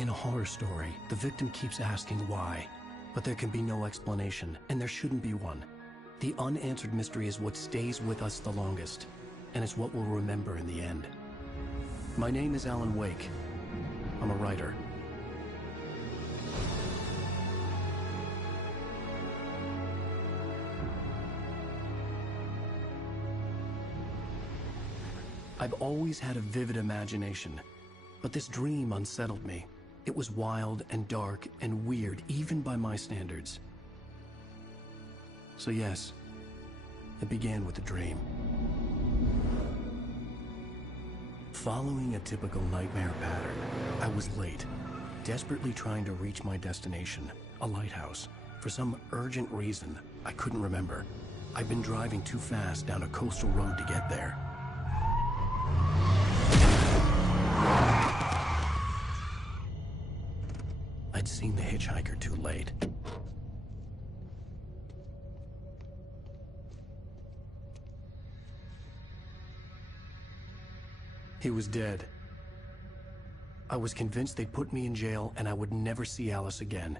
In a horror story, the victim keeps asking why, but there can be no explanation, and there shouldn't be one. The unanswered mystery is what stays with us the longest, and it's what we'll remember in the end. My name is Alan Wake. I'm a writer. I've always had a vivid imagination, but this dream unsettled me. It was wild and dark and weird, even by my standards. So yes, it began with a dream. Following a typical nightmare pattern, I was late, desperately trying to reach my destination, a lighthouse. For some urgent reason, I couldn't remember. I'd been driving too fast down a coastal road to get there. I'd seen the hitchhiker too late. He was dead. I was convinced they'd put me in jail and I would never see Alice again.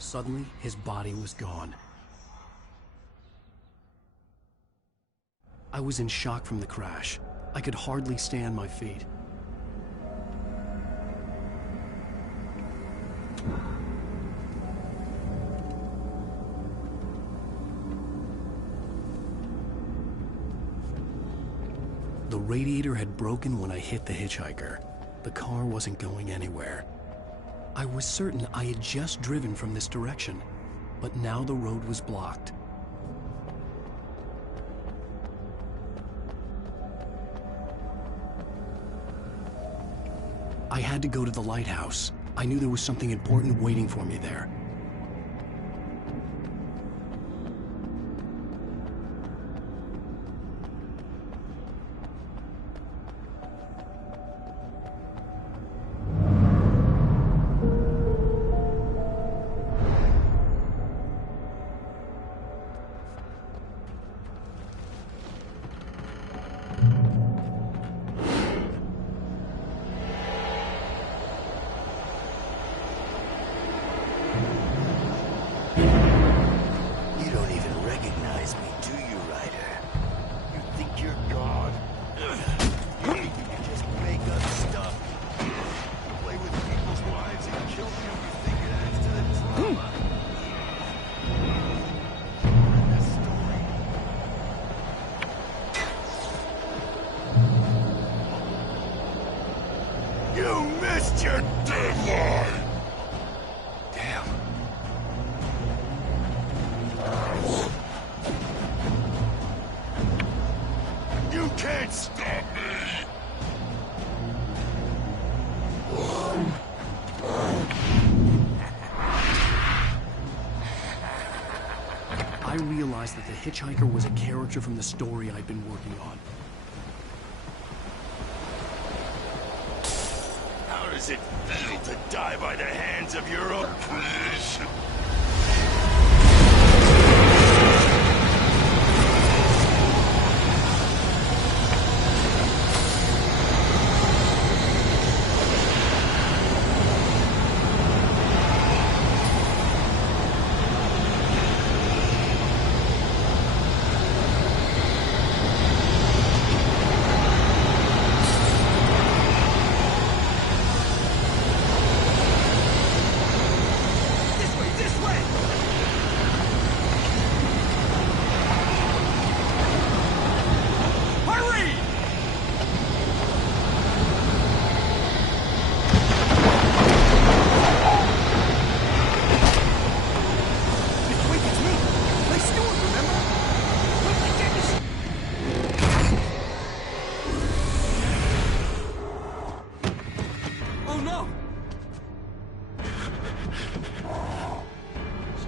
Suddenly, his body was gone. I was in shock from the crash. I could hardly stay on my feet. The radiator had broken when I hit the hitchhiker. The car wasn't going anywhere. I was certain I had just driven from this direction, but now the road was blocked. I had to go to the lighthouse. I knew there was something important waiting for me there. Your deadline! Damn. You can't stop me! I realized that the hitchhiker was a character from the story I'd been working on. How does it feel to die by the hands of your own creation?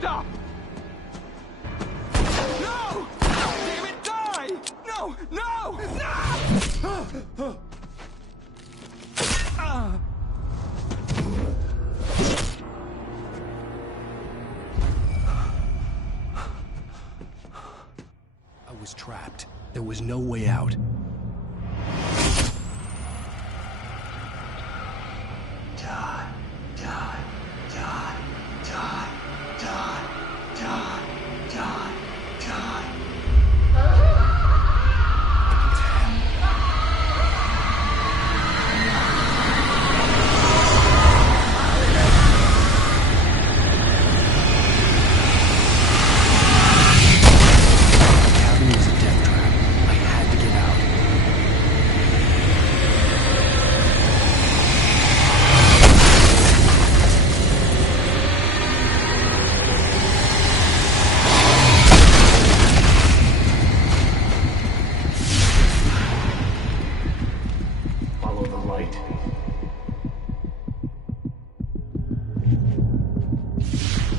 Stop! No! Damn it, die! No! No! No! there was no way out. Die, die, die, die, die, die, die, die.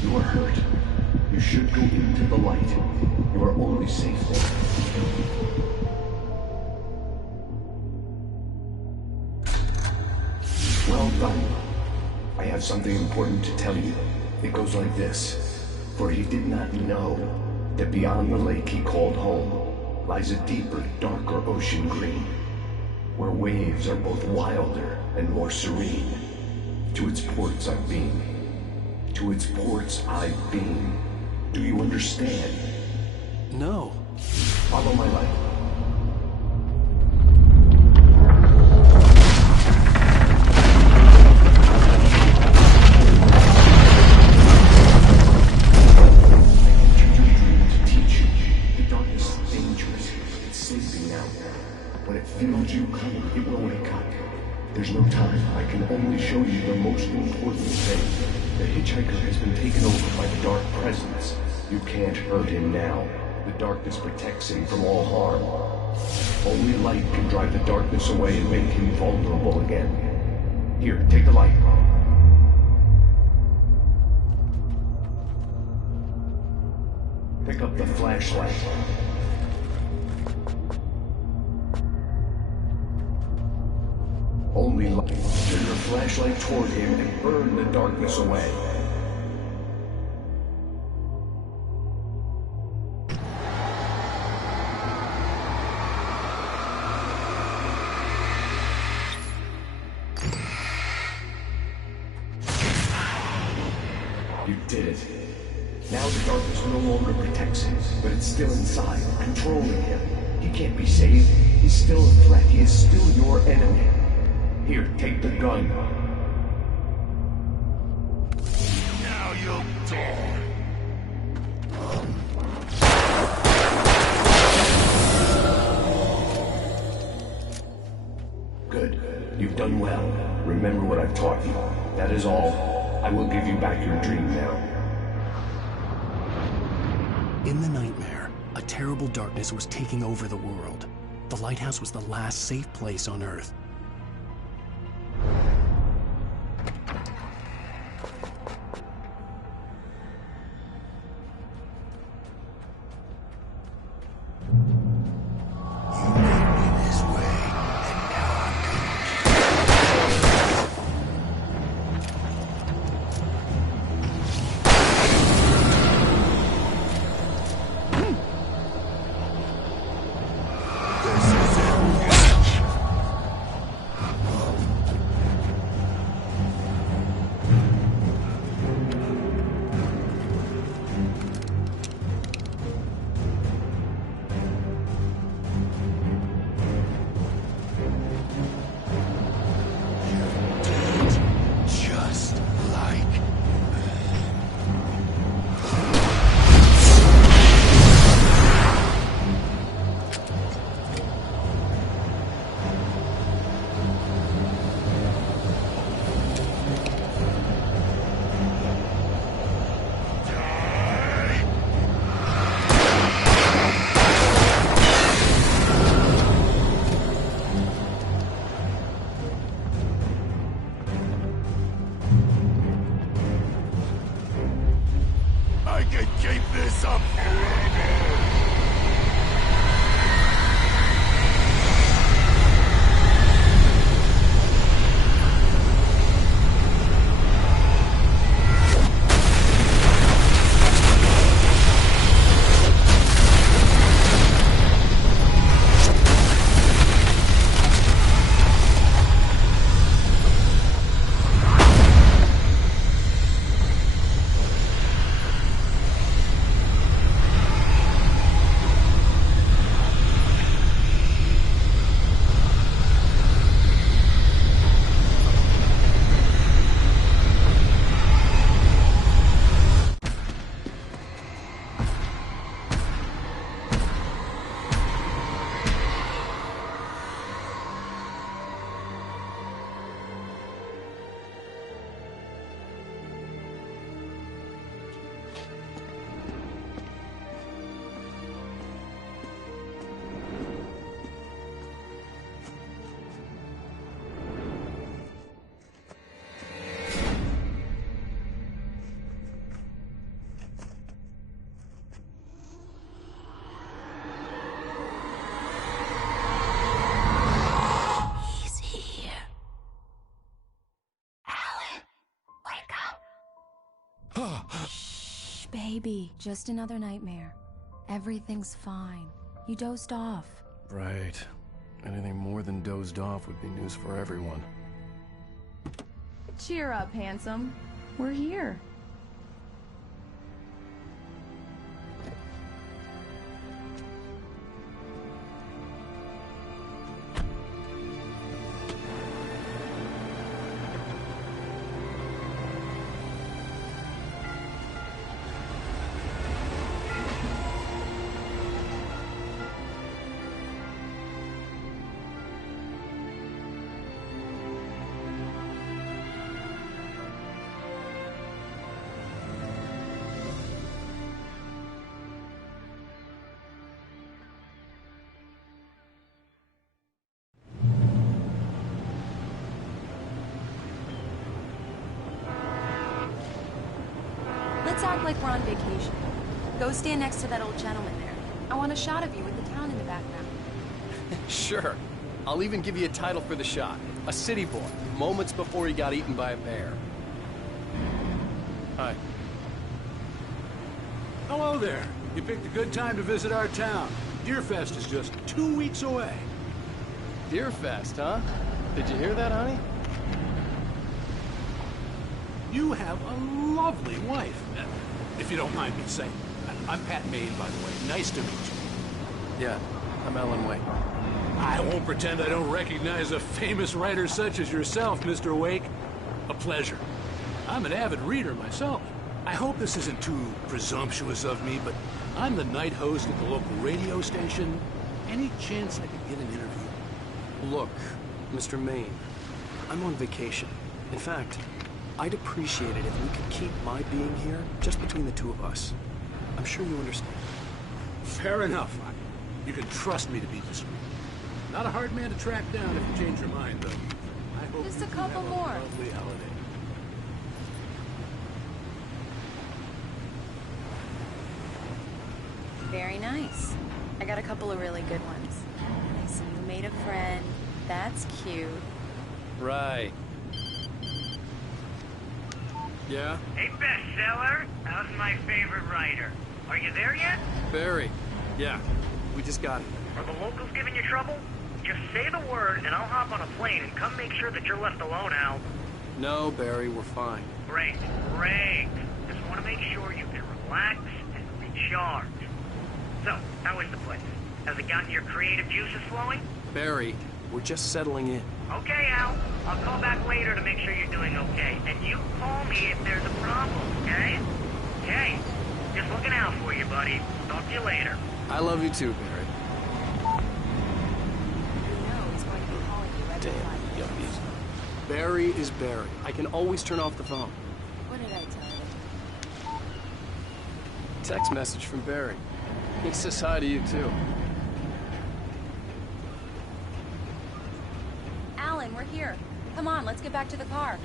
You are hurt. You should go into the light. You are only safe there. Well done. I have something important to tell you. It goes like this. For he did not know that beyond the lake he called home lies a deeper, darker ocean green, where waves are both wilder and more serene. To its ports I've been. To its ports I've been. Do you understand? No. Follow my light. When it feels you coming, it will wake up. There's no time. I can only show you the most important thing. The hitchhiker has been taken over by the dark presence. You can't hurt him now. The darkness protects him from all harm. Only light can drive the darkness away and make him vulnerable again. Here, take the light. Pick up the flashlight. Only light. Turn your flashlight toward him and burn the darkness away. You did it. Now the darkness no longer protects him, but it's still inside, controlling him. He can't be saved. He's still a threat. He is still your enemy. Here, take the gun. Now you'll die. Good. You've done well. Remember what I've taught you. That is all. I will give you back your dream now. In the nightmare, a terrible darkness was taking over the world. The lighthouse was the last safe place on Earth. I can keep this up forever! Shh, baby. Just another nightmare. Everything's fine. You dozed off. Right. Anything more than dozed off would be news for everyone. Cheer up, handsome. We're here. Let's act like we're on vacation. Go stand next to that old gentleman there. I want a shot of you with the town in the background. Sure. I'll even give you a title for the shot. A city boy, moments before he got eaten by a bear. Hi. Hello there. You picked a good time to visit our town. Deerfest is just 2 weeks away. Deerfest, huh? Did you hear that, honey? You have a lovely wife, if you don't mind me saying. I'm Pat Maine, by the way. Nice to meet you. Yeah, I'm Alan Wake. I won't pretend I don't recognize a famous writer such as yourself, Mr. Wake. A pleasure. I'm an avid reader myself. I hope this isn't too presumptuous of me, but I'm the night host at the local radio station. Any chance I could get an interview? Look, Mr. Maine, I'm on vacation. In fact, I'd appreciate it if we could keep my being here just between the two of us. I'm sure you understand. Fair enough. You can trust me to be discreet. Not a hard man to track down if you change your mind, though. I hope Just you a do couple have more. A lovely holiday. Very nice. I got a couple of really good ones. I see you made a friend. That's cute. Right. Yeah? Hey, bestseller, how's my favorite writer? Are you there yet? Barry. Yeah, we just got it. Are the locals giving you trouble? Just say the word and I'll hop on a plane and come make sure that you're left alone, Al. No, Barry, we're fine. Great, great. Just want to make sure you can relax and recharge. So, how is the place? Has it gotten your creative juices flowing? Barry, we're just settling in. Okay, Al. I'll call back later to make sure you're doing okay. And you call me if there's a problem, okay? Okay. Just looking out for you, buddy. Talk to you later. I love you too, Barry. You know he's going to be calling you every Damn, 5 minutes. yuppies. Barry is Barry. I can always turn off the phone. What did I tell you? Text message from Barry. He says hi to you too. Alan, we're here. Come on, let's get back to the car.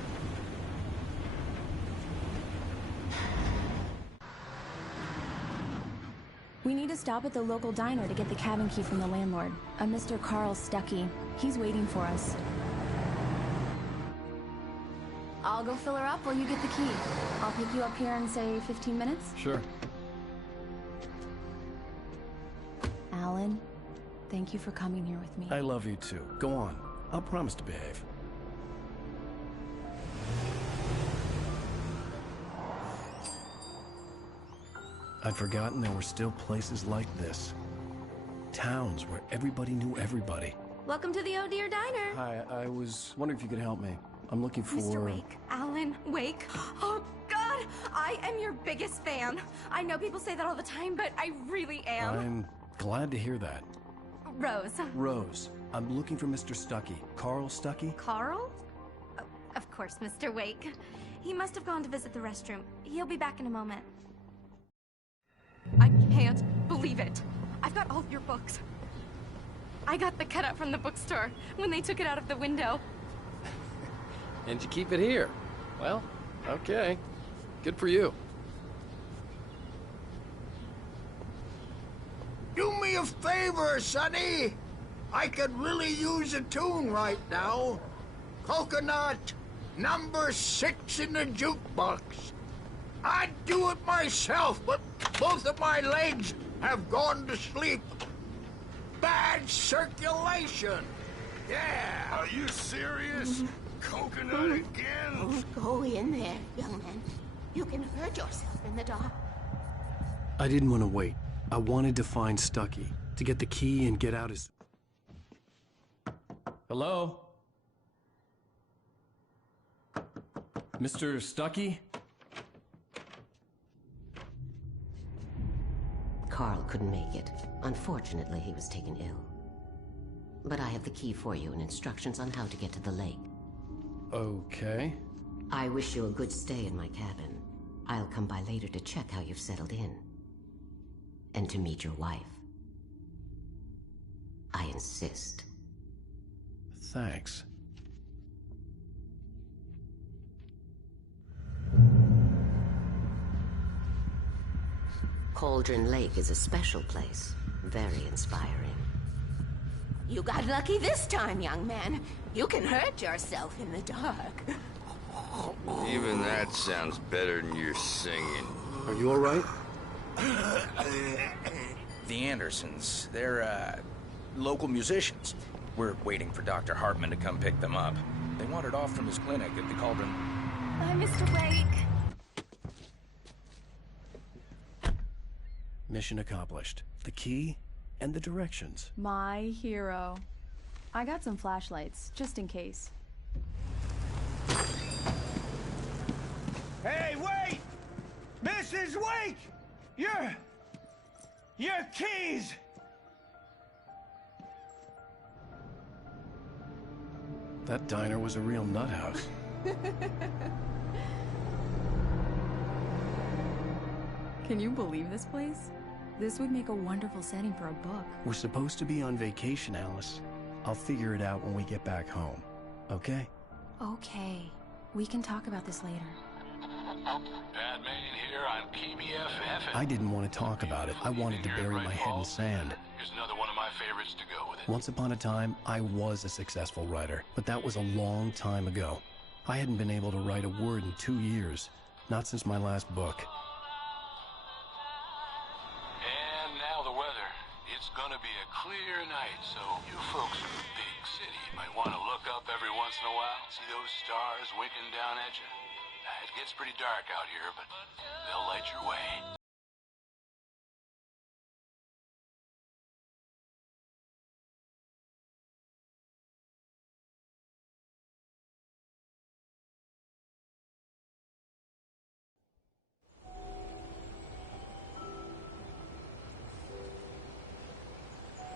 We need to stop at the local diner to get the cabin key from the landlord, a Mr. Carl Stuckey. He's waiting for us. I'll go fill her up while you get the key. I'll pick you up here in, say, 15 minutes? Sure. Alan, thank you for coming here with me. I love you too. Go on. I'll promise to behave. I'd forgotten there were still places like this. Towns where everybody knew everybody. Welcome to the Oh Dear Diner. Hi, I was wondering if you could help me. I'm looking for... Mr. Wake. Alan Wake. Oh, God! I am your biggest fan. I know people say that all the time, but I really am. I'm glad to hear that. Rose. Rose, I'm looking for Mr. Stuckey. Carl Stuckey? Carl? Oh, of course, Mr. Wake. He must have gone to visit the restroom. He'll be back in a moment. I can't believe it. I've got all of your books. I got the cutout from the bookstore when they took it out of the window. And you keep it here. Well, okay. Good for you. Do me a favor, Sonny. I could really use a tune right now. Coconut, number 6 in the jukebox. I'd do it myself, but both of my legs have gone to sleep. Bad circulation. Yeah. Are you serious? Coconut again? Go in there, young man. You can hurt yourself in the dark. I didn't want to wait. I wanted to find Stucky, to get the key and get out as... Hello? Mr. Stucky? Carl couldn't make it. Unfortunately, he was taken ill. But I have the key for you and instructions on how to get to the lake. Okay. I wish you a good stay in my cabin. I'll come by later to check how you've settled in. And to meet your wife. I insist. Thanks. Cauldron Lake is a special place. Very inspiring. You got lucky this time, young man. You can hurt yourself in the dark. Even that sounds better than your singing. Are you all right? The Andersons, they're, local musicians. We're waiting for Dr. Hartman to come pick them up. They wandered off from his clinic at the Cauldron. Bye, Mr. Wake. Mission accomplished. The key and the directions. My hero. I got some flashlights, just in case. Hey, wait! Mrs. Wake! Your keys! That diner was a real nut house. Can you believe this place? This would make a wonderful setting for a book. We're supposed to be on vacation, Alice. I'll figure it out when we get back home. Okay? Okay. We can talk about this later. Batman here on KBFF. I didn't want to talk about it. I wanted to bury my head in sand. Here's another one of my favorites to go with it. Once upon a time, I was a successful writer, but that was a long time ago. I hadn't been able to write a word in 2 years, not since my last book. And now the weather. It's gonna be a clear night, so you folks in the big city might want to look up every once in a while, see those stars winking down at you. It gets pretty dark out here, but they'll light your way.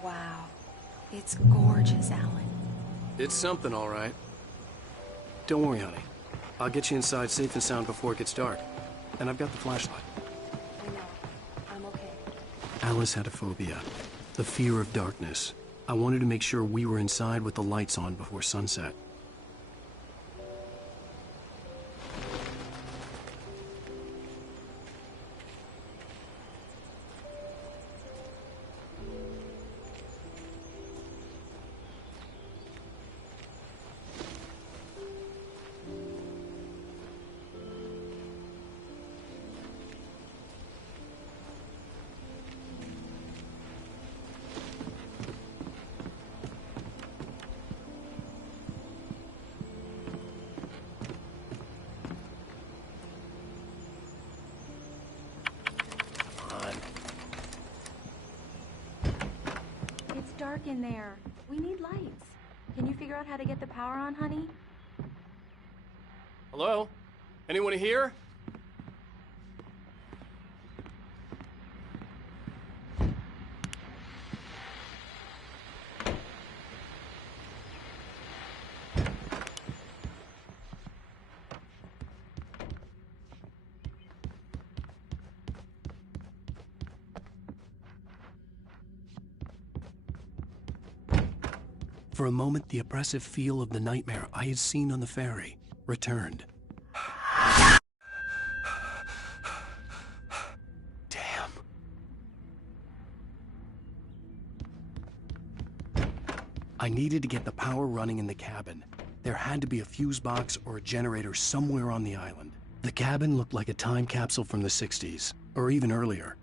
Wow. It's gorgeous, Alan. It's something, all right. Don't worry, honey. I'll get you inside safe and sound before it gets dark. And I've got the flashlight. I know. I'm okay. Alice had a phobia. The fear of darkness. I wanted to make sure we were inside with the lights on before sunset. It's dark in there. We need lights. Can you figure out how to get the power on, honey? Hello? Anyone here? For a moment, the oppressive feel of the nightmare I had seen on the ferry returned. Damn. I needed to get the power running in the cabin. There had to be a fuse box or a generator somewhere on the island. The cabin looked like a time capsule from the 60s, or even earlier.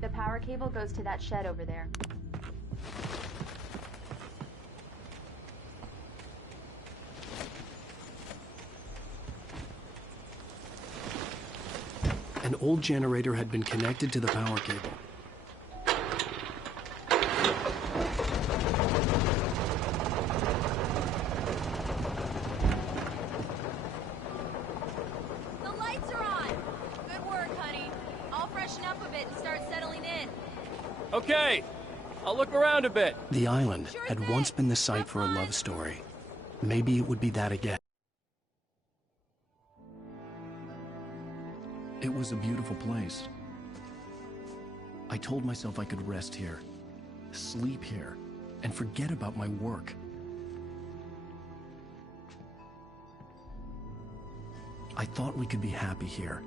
The power cable goes to that shed over there. An old generator had been connected to the power cable. The lights are on! Good work, honey. I'll freshen up a bit and start settling in. Okay, I'll look around a bit. The island had once been the site for a love story. Maybe it would be that again. It was a beautiful place. I told myself I could rest here, sleep here, and forget about my work. I thought we could be happy here.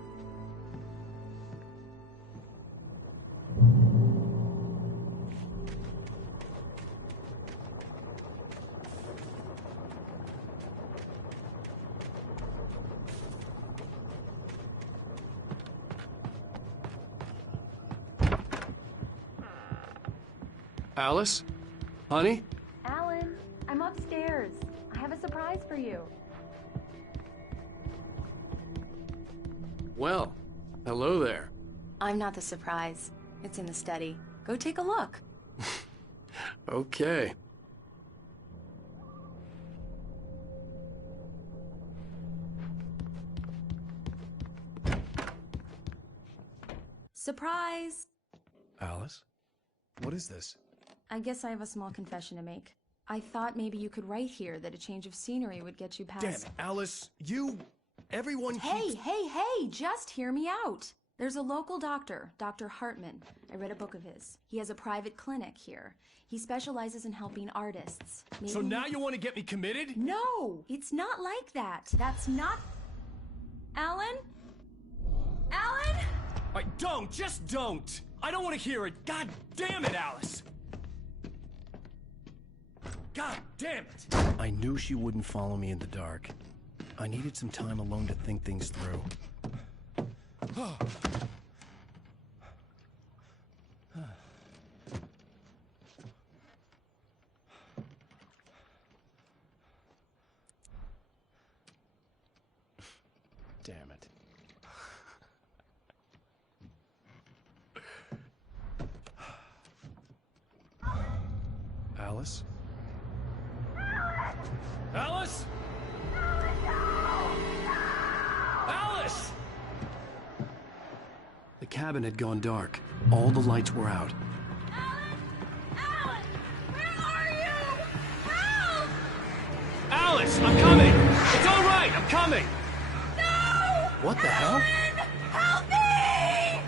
Alice? Honey? Alan, I'm upstairs. I have a surprise for you. Well, hello there. I'm not the surprise. It's in the study. Go take a look. Okay. Surprise! Alice? What is this? I guess I have a small confession to make. I thought maybe you could write here that a change of scenery would get you past... Damn it, Alice, everyone Hey, just hear me out. There's a local doctor, Dr. Hartman. I read a book of his. He has a private clinic here. He specializes in helping artists. Maybe... So now you want to get me committed? No, it's not like that. That's not... Alan? Alan? Just don't! I don't want to hear it! God damn it, Alice! God damn it! I knew she wouldn't follow me in the dark. I needed some time alone to think things through. Damn it. Alice? Alice? Alice! The cabin had gone dark. All the lights were out. Alan! Where are you? Help! Alice, I'm coming! It's all right, I'm coming! No! What the hell? Help me!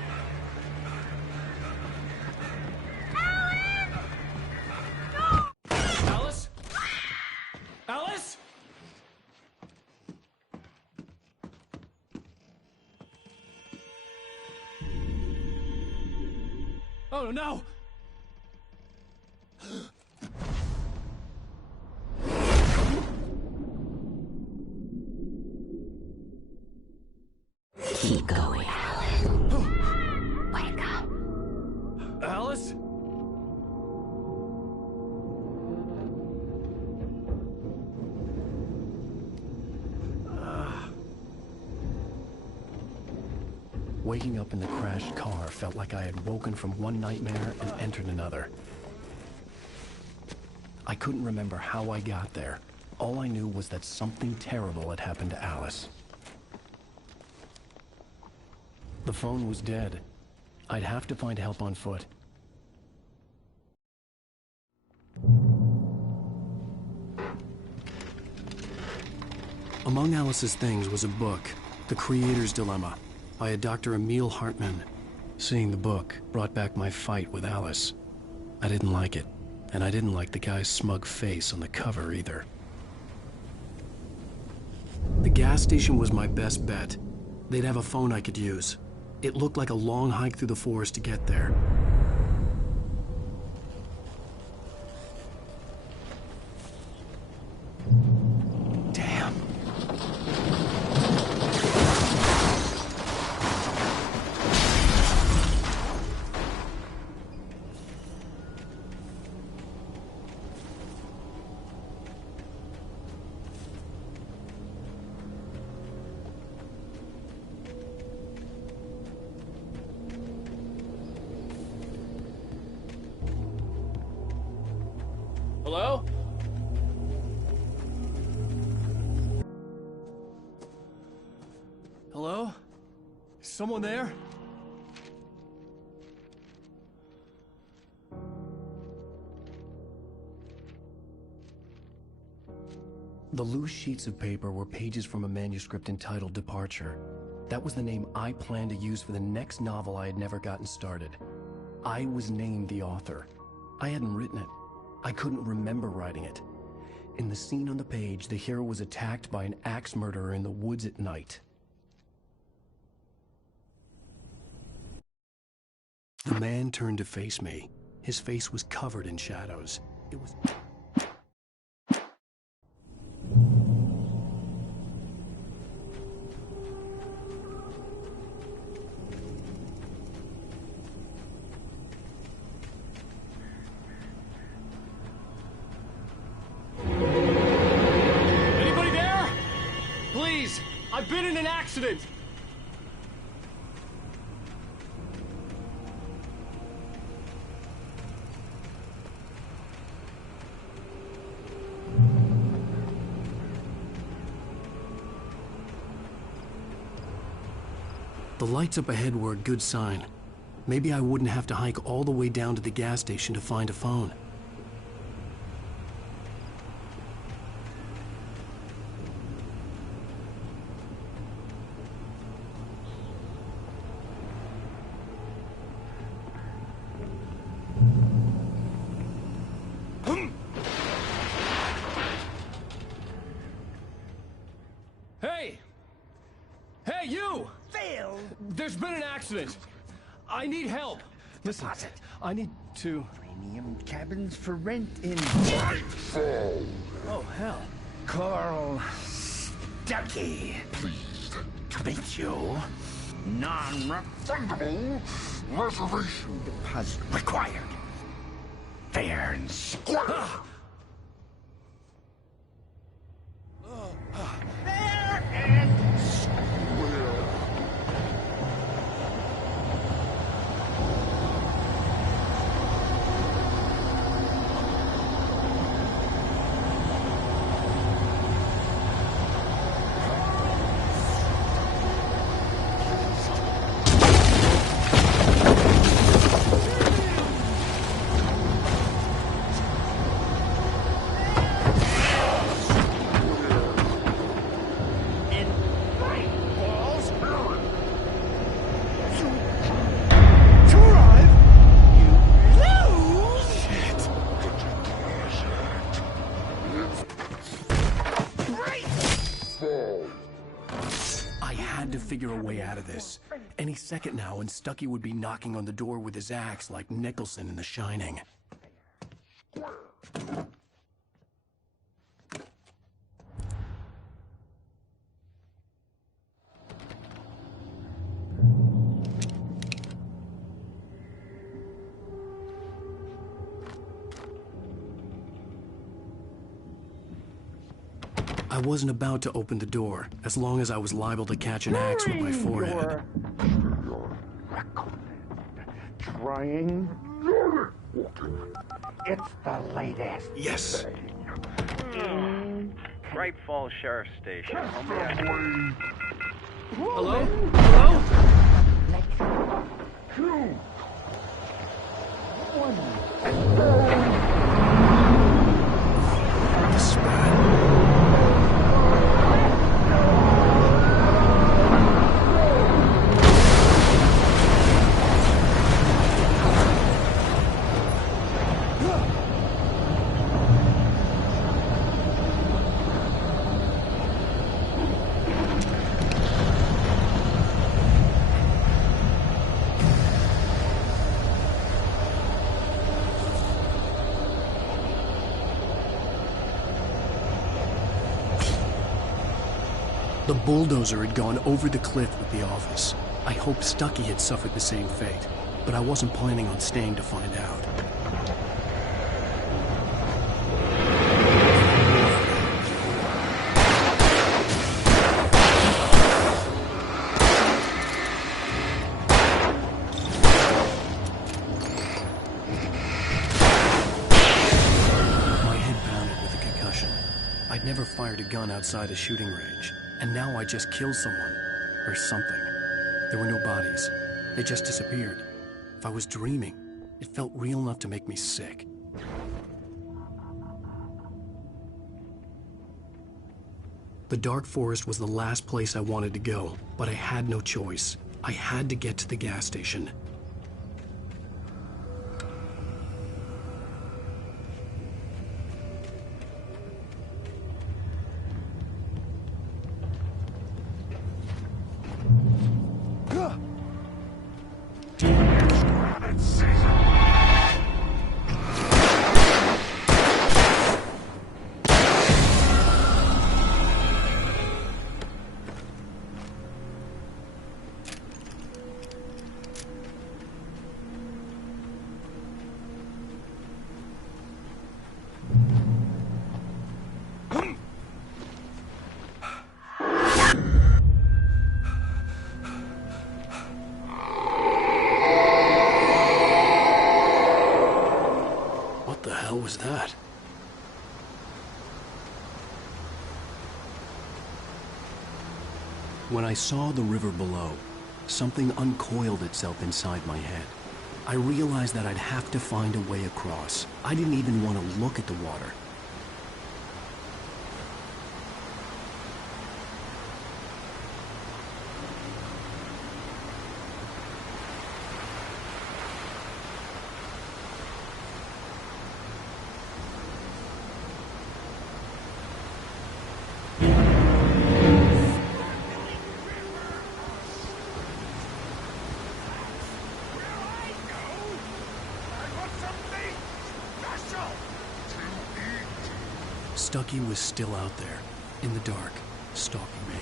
Alan! No! Alice? Alice? Oh no! Keep going, Alan. Wake up. Alice? Waking up in the crashed car felt like I had woken from one nightmare and entered another. I couldn't remember how I got there. All I knew was that something terrible had happened to Alice. The phone was dead. I'd have to find help on foot. Among Alice's things was a book, The Creator's Dilemma, by a Dr. Emil Hartman. Seeing the book brought back my fight with Alice. I didn't like it, and I didn't like the guy's smug face on the cover either. The gas station was my best bet. They'd have a phone I could use. It looked like a long hike through the forest to get there. Damn. Hello? Hello? Someone there? The loose sheets of paper were pages from a manuscript entitled Departure. That was the name I planned to use for the next novel I had never gotten started. I was named the author. I hadn't written it. I couldn't remember writing it. In the scene on the page, the hero was attacked by an axe murderer in the woods at night. The man turned to face me. His face was covered in shadows. It was... Anybody there? Please, I've been in an accident. The lights up ahead were a good sign. Maybe I wouldn't have to hike all the way down to the gas station to find a phone. Hey! Hey, you! Phil! There's been an accident. I need help. Listen, I need to... Premium cabins for rent in... Nightfall! Oh, hell. Carl Stuckey. Pleased To meet you. Non-refundable reservation deposit required. Fair and square. Fair and square. I had to figure a way out of this. Any second now, and Stuckey would be knocking on the door with his axe like Nicholson in The Shining. I wasn't about to open the door, as long as I was liable to catch an axe with my forehead. Trying. It's the latest. Yes. Bright Falls Sheriff Station. Hello? Hello? Two. One. The bulldozer had gone over the cliff with the office. I hoped Stucky had suffered the same fate, but I wasn't planning on staying to find out. I'd never fired a gun outside a shooting range, and now I just killed someone. Or something. There were no bodies. They just disappeared. If I was dreaming, it felt real enough to make me sick. The dark forest was the last place I wanted to go, but I had no choice. I had to get to the gas station. What was that? When I saw the river below, something uncoiled itself inside my head. I realized that I'd have to find a way across. I didn't even want to look at the water. Stucky was still out there, in the dark, stalking me.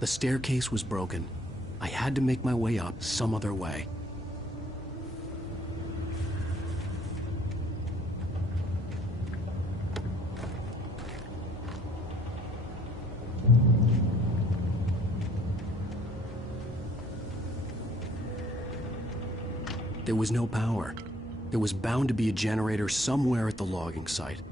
The staircase was broken. I had to make my way up some other way. There was no power. There was bound to be a generator somewhere at the logging site.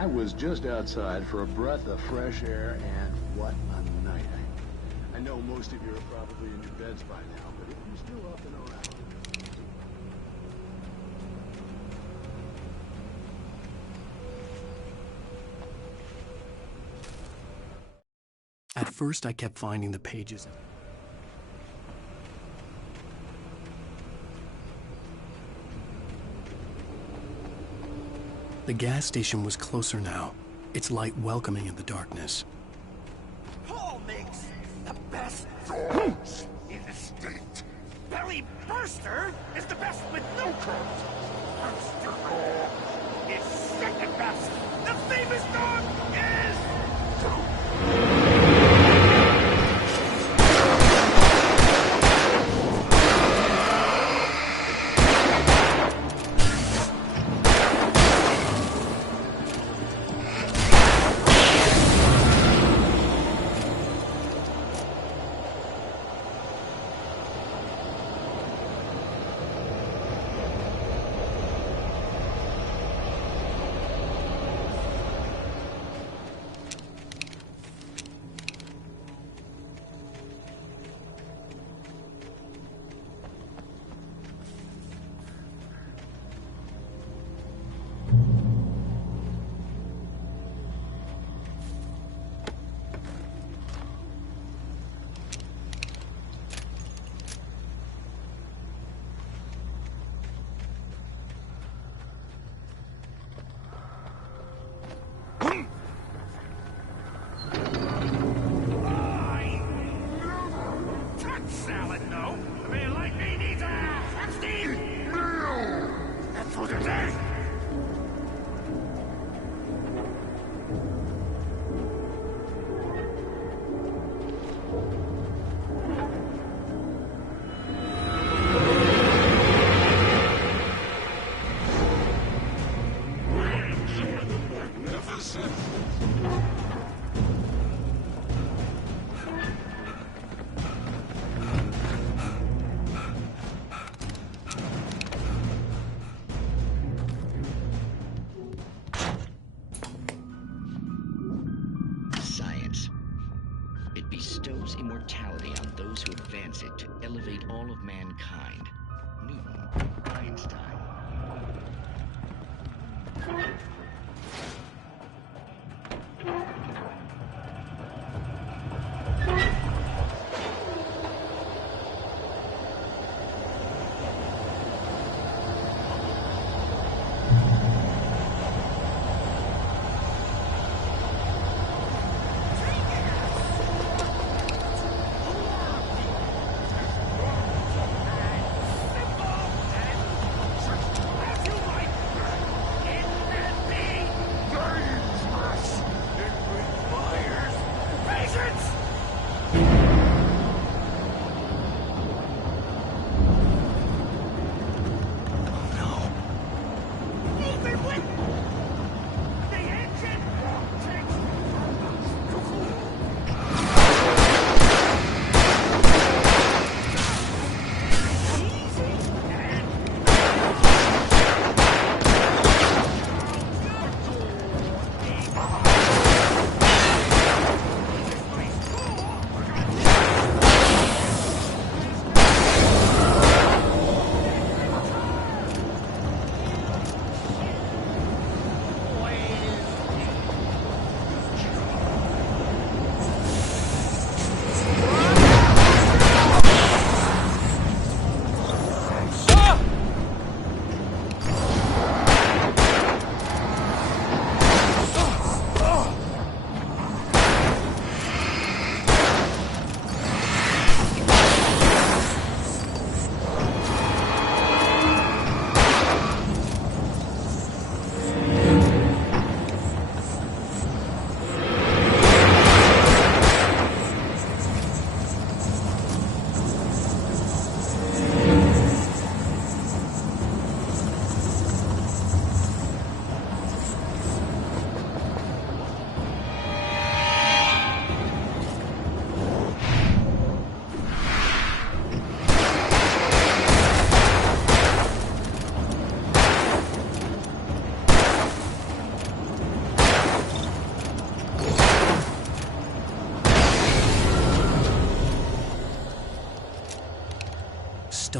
I was just outside for a breath of fresh air, and what a night. I know most of you are probably in your beds by now, but if you're still up and around... At first, I kept finding the pages. The gas station was closer now, its light welcoming in the darkness. Paul makes the best dogs in the state. Belly Burster is the best with no curls. Burster Dog is second best. The famous dog is... Salad, no. A man like me needs a frosty meal. That's for the day. bestows immortality on those who advance it to elevate all of mankind. Newton, Einstein.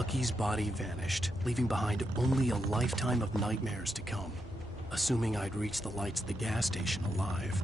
Stucky's body vanished, leaving behind only a lifetime of nightmares to come, assuming I'd reach the lights of the gas station alive.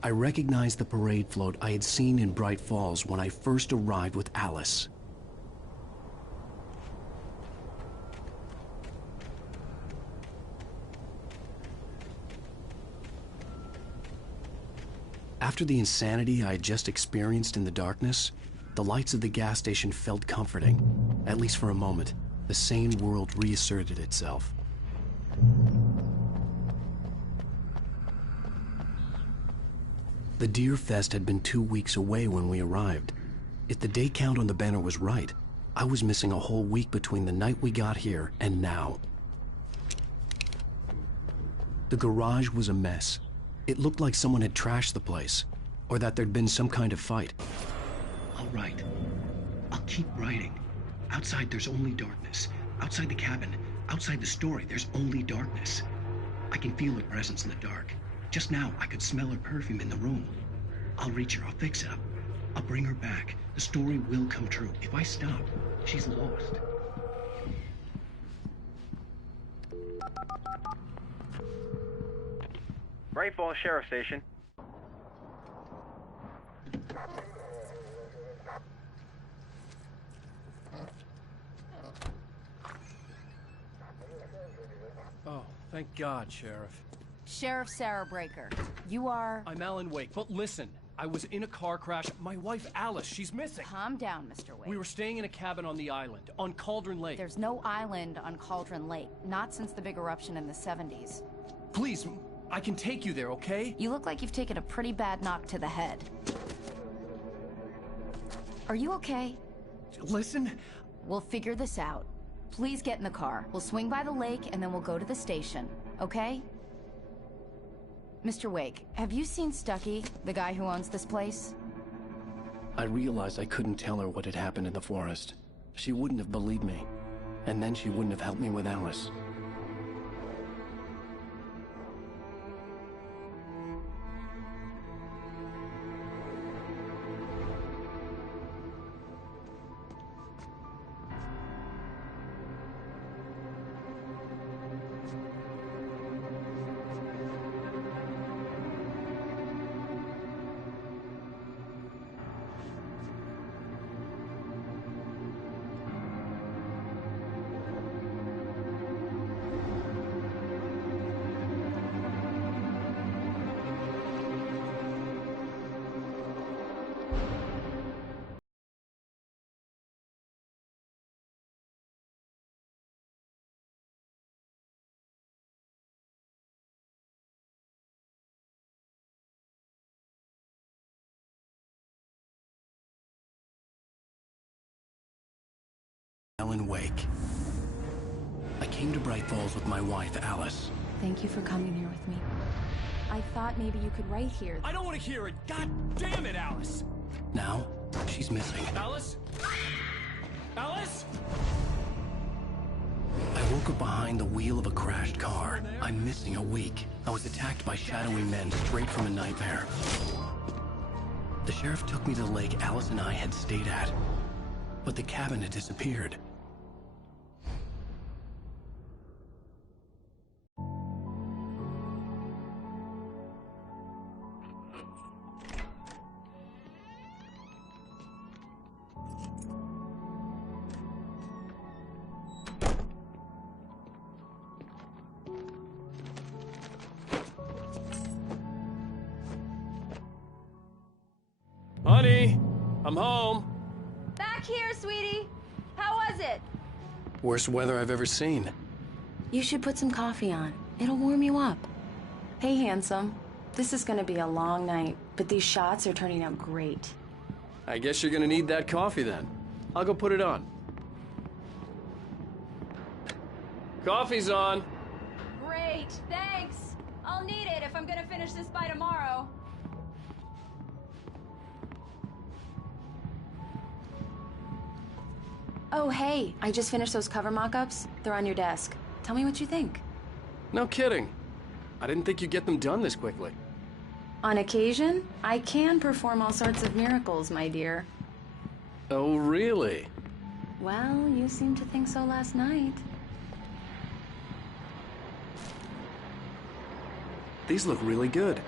I recognized the parade float I had seen in Bright Falls when I first arrived with Alice. After the insanity I had just experienced in the darkness, the lights of the gas station felt comforting. At least for a moment, the sane world reasserted itself. The Deer Fest had been 2 weeks away when we arrived. If the day count on the banner was right, I was missing a whole week between the night we got here and now. The garage was a mess. It looked like someone had trashed the place, or that there'd been some kind of fight. I'll write. I'll keep writing. Outside there's only darkness. Outside the cabin, outside the story, there's only darkness. I can feel her presence in the dark. Just now, I could smell her perfume in the room. I'll reach her, I'll fix it up. I'll bring her back. The story will come true. If I stop, she's lost. Bright Falls Sheriff Station. Oh, thank God, Sheriff. Sheriff Sarah Breaker, you are... I'm Alan Wake, but listen, I was in a car crash. My wife, Alice, she's missing. Calm down, Mr. Wake. We were staying in a cabin on the island, on Cauldron Lake. There's no island on Cauldron Lake, not since the big eruption in the 70s. Please, I can take you there, okay? You look like you've taken a pretty bad knock to the head. Are you okay? Listen. We'll figure this out. Please get in the car. We'll swing by the lake and then we'll go to the station, okay? Mr. Wake, have you seen Stucky, the guy who owns this place? I realized I couldn't tell her what had happened in the forest. She wouldn't have believed me, and then she wouldn't have helped me with Alice. Alan Wake. I came to Bright Falls with my wife, Alice. Thank you for coming here with me. I thought maybe you could write here. I don't want to hear it! God damn it, Alice! Now, she's missing. Alice? Alice? I woke up behind the wheel of a crashed car. I'm missing a week. I was attacked by shadowy men straight from a nightmare. The sheriff took me to the lake Alice and I had stayed at, but the cabin had disappeared. Honey, I'm home. Back here, sweetie. How was it? Worst weather I've ever seen. You should put some coffee on. It'll warm you up. Hey, handsome. This is gonna be a long night, but these shots are turning out great. I guess you're gonna need that coffee then. I'll go put it on. Coffee's on. Great, thanks. I'll need it if I'm gonna finish this by tomorrow. Oh, hey, I just finished those cover mock-ups. They're on your desk. Tell me what you think. No kidding. I didn't think you'd get them done this quickly. On occasion, I can perform all sorts of miracles, my dear. Oh, really? Well, you seemed to think so last night. These look really good.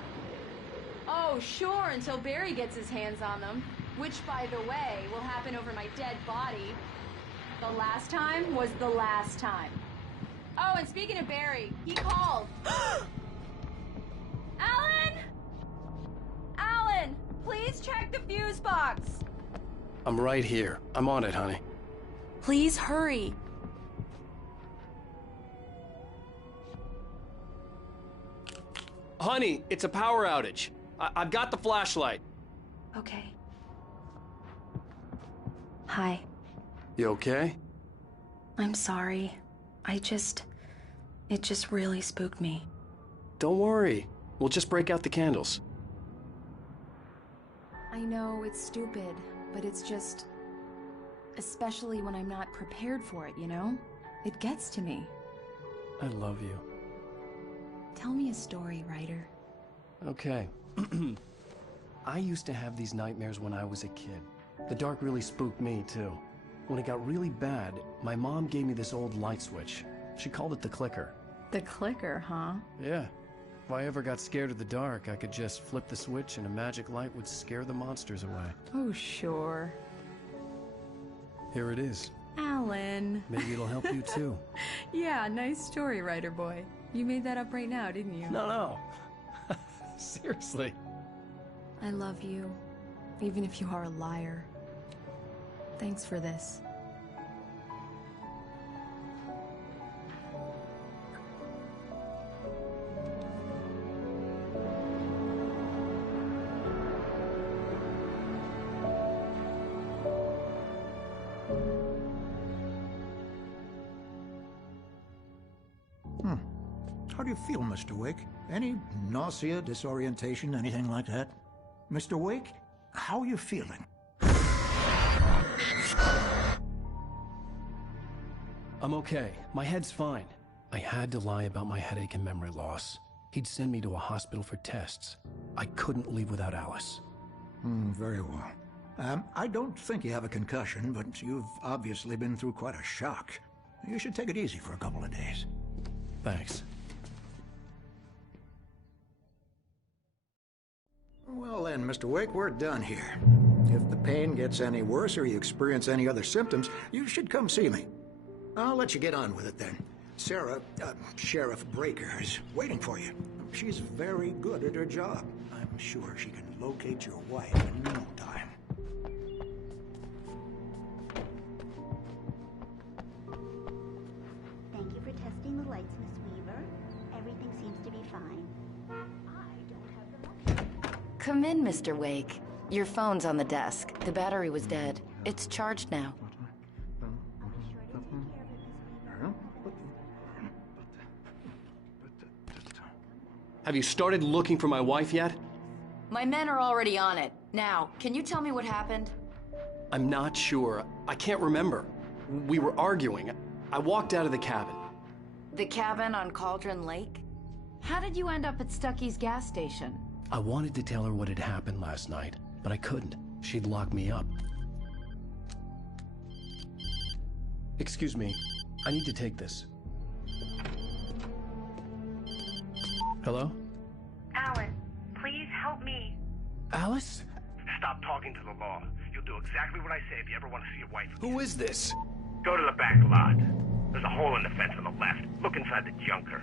Oh, sure, until Barry gets his hands on them. Which, by the way, will happen over my dead body. The last time was the last time. Oh, and speaking of Barry, he called. Alan! Alan, please check the fuse box. I'm right here. I'm on it, honey. Please hurry. Honey, it's a power outage. I've got the flashlight. Okay. Hi. You okay? I'm sorry. It just really spooked me. Don't worry. We'll just break out the candles. I know it's stupid, but it's just... especially when I'm not prepared for it, you know? It gets to me. I love you. Tell me a story, writer. Okay. I used to have these nightmares when I was a kid. The dark really spooked me, too. When it got really bad, my mom gave me this old light switch. She called it the clicker. The clicker, huh? Yeah. If I ever got scared of the dark, I could just flip the switch and a magic light would scare the monsters away. Oh, sure. Here it is. Alan. Maybe it'll help you, too. Yeah, nice story, writer boy. You made that up right now, didn't you? No. Seriously. I love you, even if you are a liar. Thanks for this. How do you feel, Mr. Wake? Any nausea, disorientation, anything like that? Mr. Wake, how are you feeling? I'm okay. My head's fine. I had to lie about my headache and memory loss. He'd send me to a hospital for tests. I couldn't leave without Alice. Very well. I don't think you have a concussion, but you've obviously been through quite a shock. You should take it easy for a couple of days. Thanks. Well then, Mr. Wake, we're done here. If the pain gets any worse or you experience any other symptoms, you should come see me. I'll let you get on with it then. Sarah, Sheriff Breaker, is waiting for you. She's very good at her job. I'm sure she can locate your wife in no time. Thank you for testing the lights, Miss Weaver. Everything seems to be fine. Come in, Mr. Wake. Your phone's on the desk. The battery was dead. It's charged now. Have you started looking for my wife yet? My men are already on it. Now, can you tell me what happened? I'm not sure. I can't remember. We were arguing. I walked out of the cabin. The cabin on Cauldron Lake? How did you end up at Stucky's gas station? I wanted to tell her what had happened last night, but I couldn't. She'd lock me up. Excuse me. I need to take this. Hello? Alan, please help me. Alice? Stop talking to the law. You'll do exactly what I say if you ever want to see your wife. Who is this? Go to the back lot. There's a hole in the fence on the left. Look inside the junker.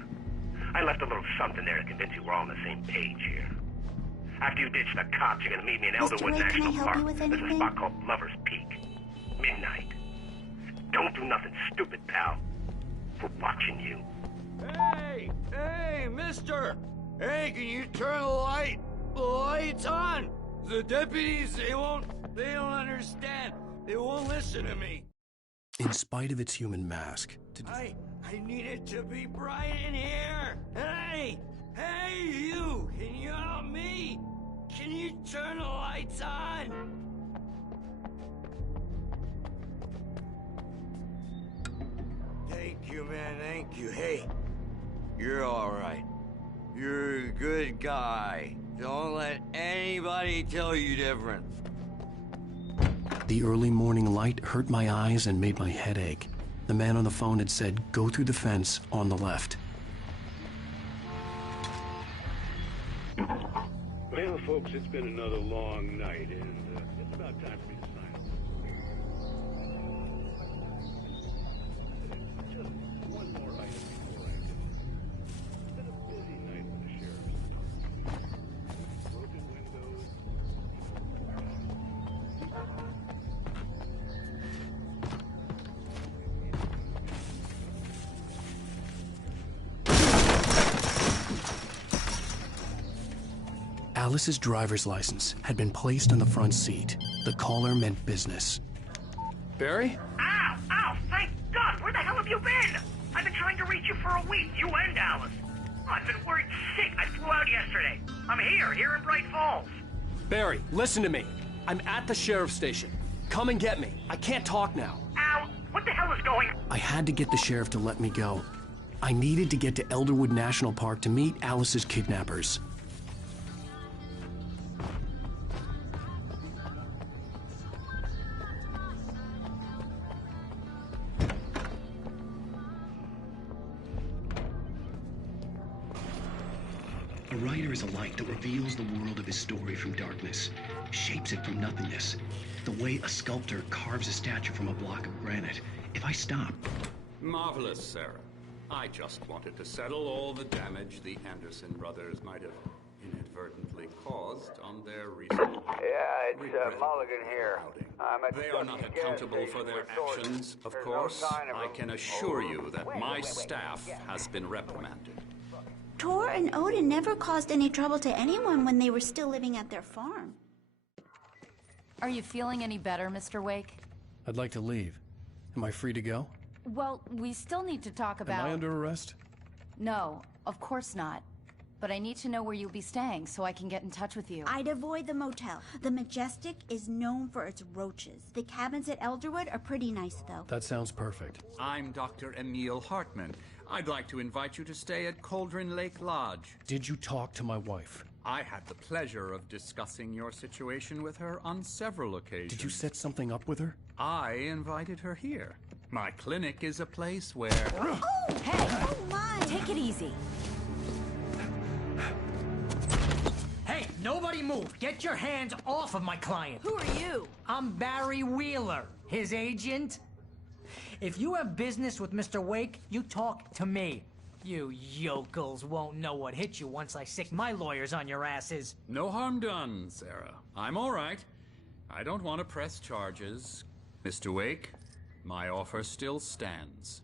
I left a little something there to convince you we're all on the same page here. After you ditch the cops, you're gonna meet me in Elderwood Wake, National can I help Park. you with There's a anything? spot called Lover's Peak. Midnight. Don't do nothing stupid, pal. We're watching you. Hey, mister! Hey, can you turn the lights on? The deputies, they don't understand. They won't listen to me. In spite of its human mask, I need it to be bright in here. Hey, you, can you help me? Can you turn the lights on? Thank you, man, thank you. Hey, you're all right. You're a good guy. Don't let anybody tell you different. the early morning light hurt my eyes and made my head ache. The man on the phone had said, "Go through the fence on the left." Well, folks, it's been another long night, and it's about time for me to sign up. Just one more item before I go. It's been a busy night for the sheriff's. Broken windows. Alice's driver's license had been placed on the front seat. The caller meant business. Barry? Ow! Ow! Thank God! Where the hell have you been? I've been trying to reach you for a week, you and Alice. Oh, I've been worried sick. I flew out yesterday. I'm here in Bright Falls. Barry, listen to me. I'm at the sheriff's station. Come and get me. I can't talk now. Ow! What the hell is going on? I had to get the sheriff to let me go. I needed to get to Elderwood National Park to meet Alice's kidnappers. A writer is a light that reveals the world of his story from darkness, shapes it from nothingness. The way a sculptor carves a statue from a block of granite. If I stop... Marvelous, Sarah. I just wanted to settle all the damage the Anderson brothers might have inadvertently caused on their recent... Yeah, it's Mulligan here. They are not accountable for their actions, of course. I can assure you that my staff has been reprimanded. Tor and Odin never caused any trouble to anyone when they were still living at their farm. Are you feeling any better, Mr. Wake? I'd like to leave. Am I free to go? Well, we still need to talk about... Am I under arrest? No, of course not. But I need to know where you'll be staying so I can get in touch with you. I'd avoid the motel. The Majestic is known for its roaches. The cabins at Elderwood are pretty nice, though. That sounds perfect. I'm Dr. Emil Hartman. I'd like to invite you to stay at Cauldron Lake Lodge. Did you talk to my wife? I had the pleasure of discussing your situation with her on several occasions. Did you set something up with her? I invited her here. My clinic is a place where... Oh, hey! Oh, my! Take it easy. Hey, nobody move! Get your hands off of my client! Who are you? I'm Barry Wheeler, his agent. If you have business with Mr. Wake, you talk to me. You yokels won't know what hit you once I sick my lawyers on your asses. No harm done, Sarah. I'm all right. I don't want to press charges. Mr. Wake, my offer still stands.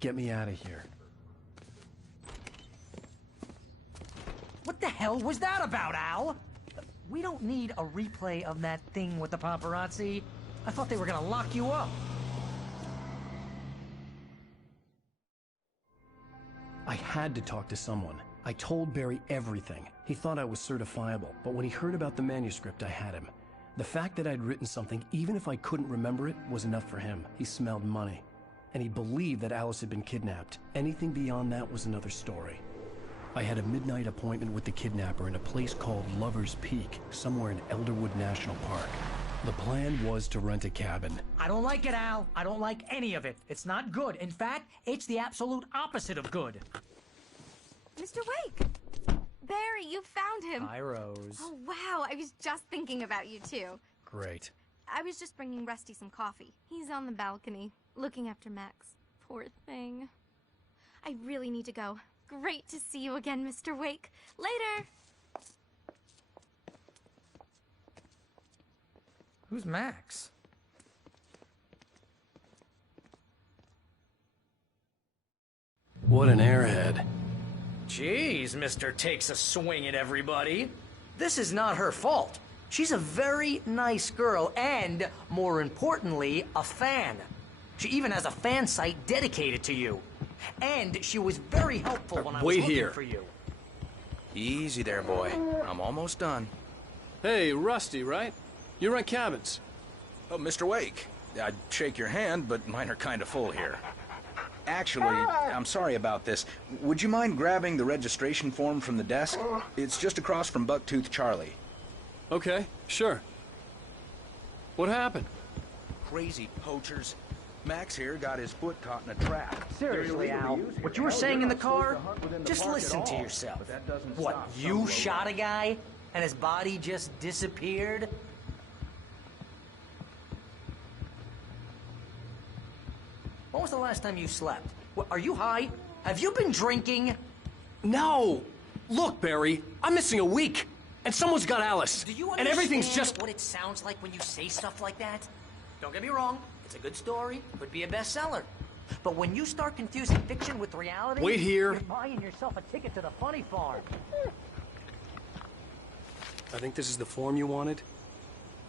Get me out of here. What the hell was that about, Al? We don't need a replay of that thing with the paparazzi. I thought they were gonna lock you up. I had to talk to someone. I told Barry everything. He thought I was certifiable, but when he heard about the manuscript, I had him. The fact that I'd written something, even if I couldn't remember it, was enough for him. He smelled money. And he believed that Alice had been kidnapped. Anything beyond that was another story. I had a midnight appointment with the kidnapper in a place called Lover's Peak, somewhere in Elderwood National Park. The plan was to rent a cabin. I don't like it, Al. I don't like any of it. It's not good. In fact, it's the absolute opposite of good. Mr. Wake! Barry, you found him. Hi, Rose. Oh, wow. I was just thinking about you, too. Great. I was just bringing Rusty some coffee. He's on the balcony, looking after Max. Poor thing. I really need to go. Great to see you again, Mr. Wake. Later! Who's Max? What an airhead. Jeez, Mr. Takes a swing at everybody. This is not her fault. She's a very nice girl and, more importantly, a fan. She even has a fan site dedicated to you. And she was very helpful when I was looking for you. Easy there, boy. I'm almost done. Hey, Rusty, right? You rent cabins. Oh, Mr. Wake. I'd shake your hand, but mine are kind of full here. Actually, I'm sorry about this. Would you mind grabbing the registration form from the desk? It's just across from Bucktooth Charlie. Okay, sure. What happened? Crazy poachers. Max here got his foot caught in a trap. Seriously, Al, what you were saying in the car? Just listen to yourself. What, you shot a guy and his body just disappeared? When was the last time you slept? What, are you high? Have you been drinking? No! Look, Barry, I'm missing a week, and someone's got Alice. Do you and everything's understand just what it sounds like when you say stuff like that? Don't get me wrong, it's a good story, could be a bestseller. But when you start confusing fiction with reality, wait here. You're buying yourself a ticket to the funny farm. I think this is the form you wanted.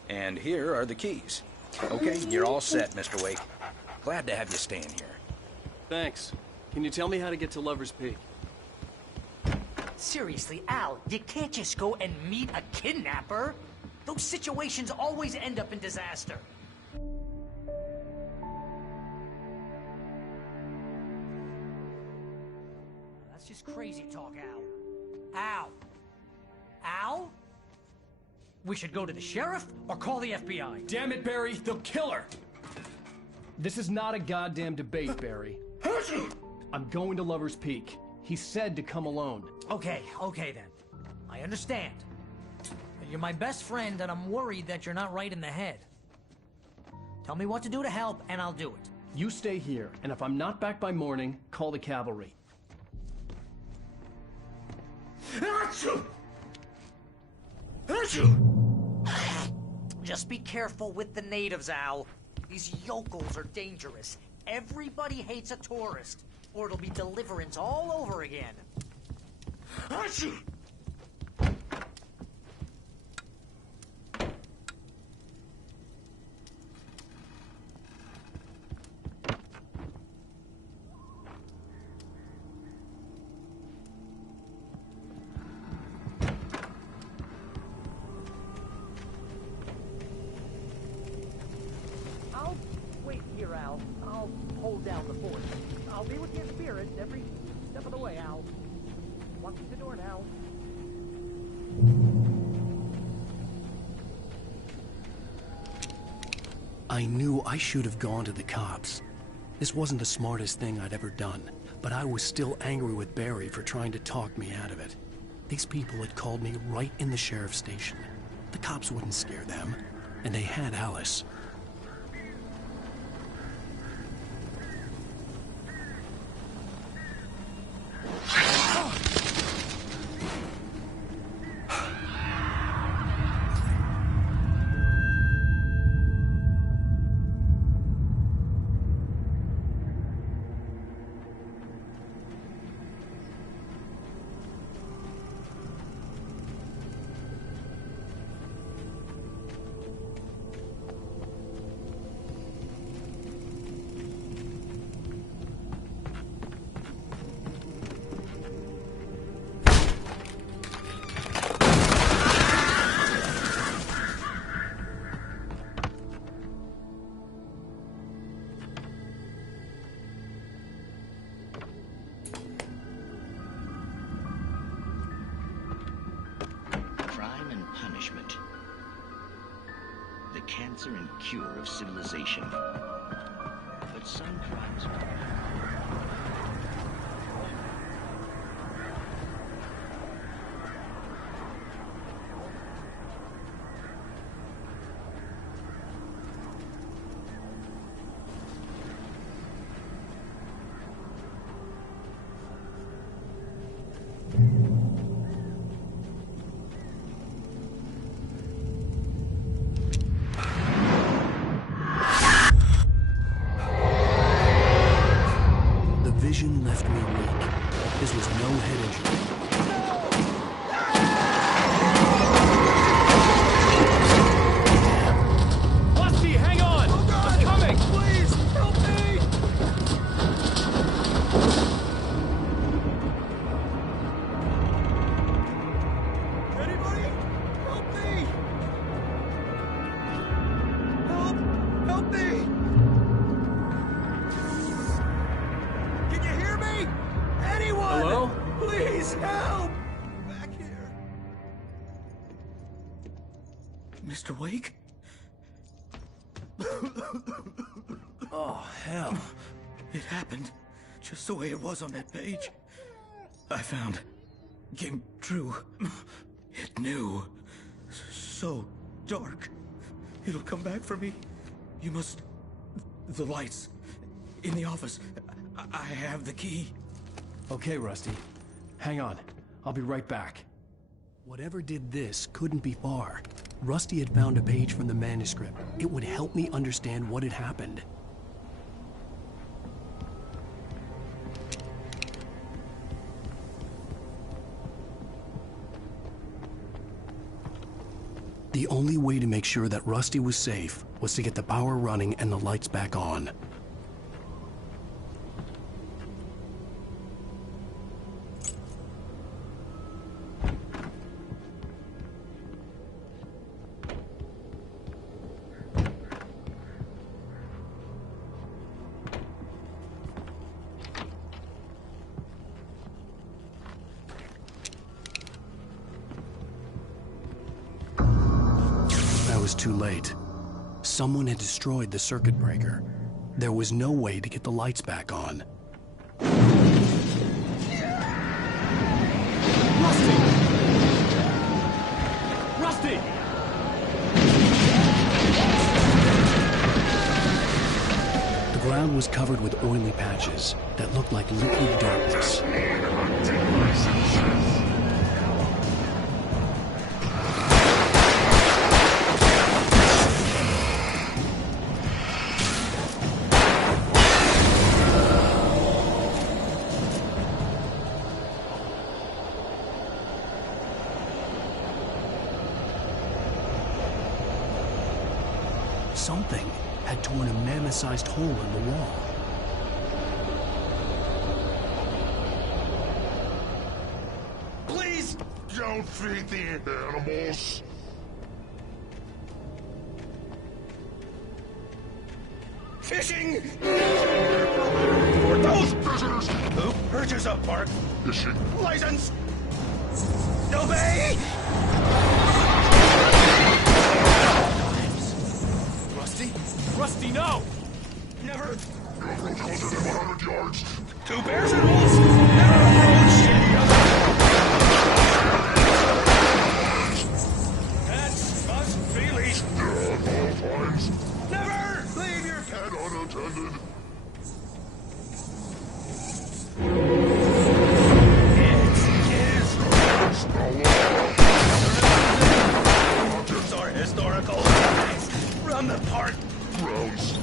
And here are the keys. Okay, you're all set, Mr. Wake. Glad to have you staying here. Thanks. Can you tell me how to get to Lover's Peak? Seriously, Al, you can't just go and meet a kidnapper. Those situations always end up in disaster. That's just crazy talk, Al. Al? Al? We should go to the sheriff or call the FBI. Damn it, Barry, they'll kill her! This is not a goddamn debate, Barry. I'm going to Lover's Peak. He said to come alone. Okay then. I understand. You're my best friend, and I'm worried that you're not right in the head. Tell me what to do to help, and I'll do it. You stay here, and if I'm not back by morning, call the cavalry. Just be careful with the natives, Al. These yokels are dangerous. Everybody hates a tourist, or it'll be Deliverance all over again. I'll wait here, Al. I'll hold down the fort. I'll be with you in spirit every step of the way, Al. Walk through the door now. I knew I should have gone to the cops. This wasn't the smartest thing I'd ever done, but I was still angry with Barry for trying to talk me out of it. These people had called me right in the sheriff's station. The cops wouldn't scare them, and they had Alice. The cancer and cure of civilization. But some crimes... Vision left me weak. This was no head injury. Help! Back here. Mr. Wake? Oh, hell. It happened just the way it was on that page. I found. Came true. It knew. So dark. It'll come back for me. You must... The lights. In the office. I have the key. Okay, Rusty. Hang on. I'll be right back. Whatever did this couldn't be far. Rusty had found a page from the manuscript. It would help me understand what had happened. The only way to make sure that Rusty was safe was to get the power running and the lights back on. I was too late. Someone had destroyed the circuit breaker. There was no way to get the lights back on. Rusty! Rusty! The ground was covered with oily patches that looked like liquid darkness. Something had torn a mammoth-sized hole in the wall. Please don't feed the animals. Fishing! For those visitors! Who purchase a park fishing license? Obey! Rusty? Rusty, no! Never. You approach closer than 100 yards. 2 bears and wolves! Never approach! Pets must be leashed. Yeah, at all times. Never leave your Pet unattended. Mountains are historical. Run the park. Grounds.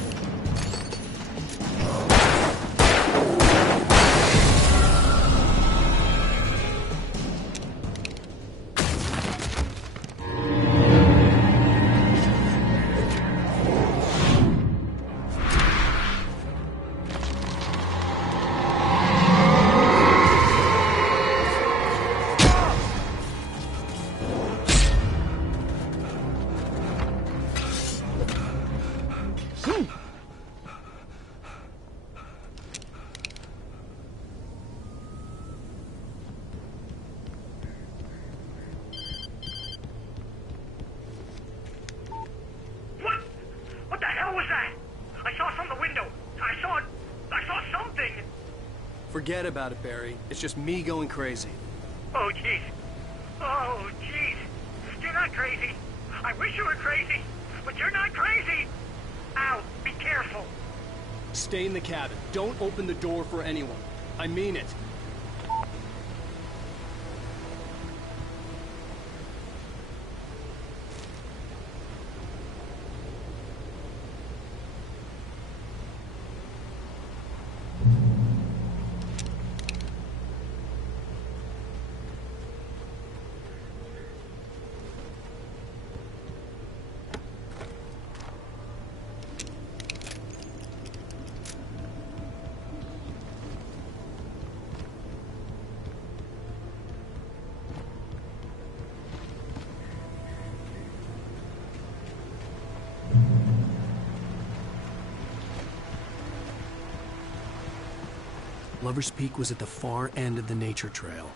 What the hell was that? I saw from the window. I saw something. Forget about it, Barry. It's just me going crazy. Oh, jeez. Oh, jeez. You're not crazy. I wish you were crazy, but you're not crazy. Ow, be careful. Stay in the cabin. Don't open the door for anyone. I mean it. Lover's Peak was at the far end of the nature trail.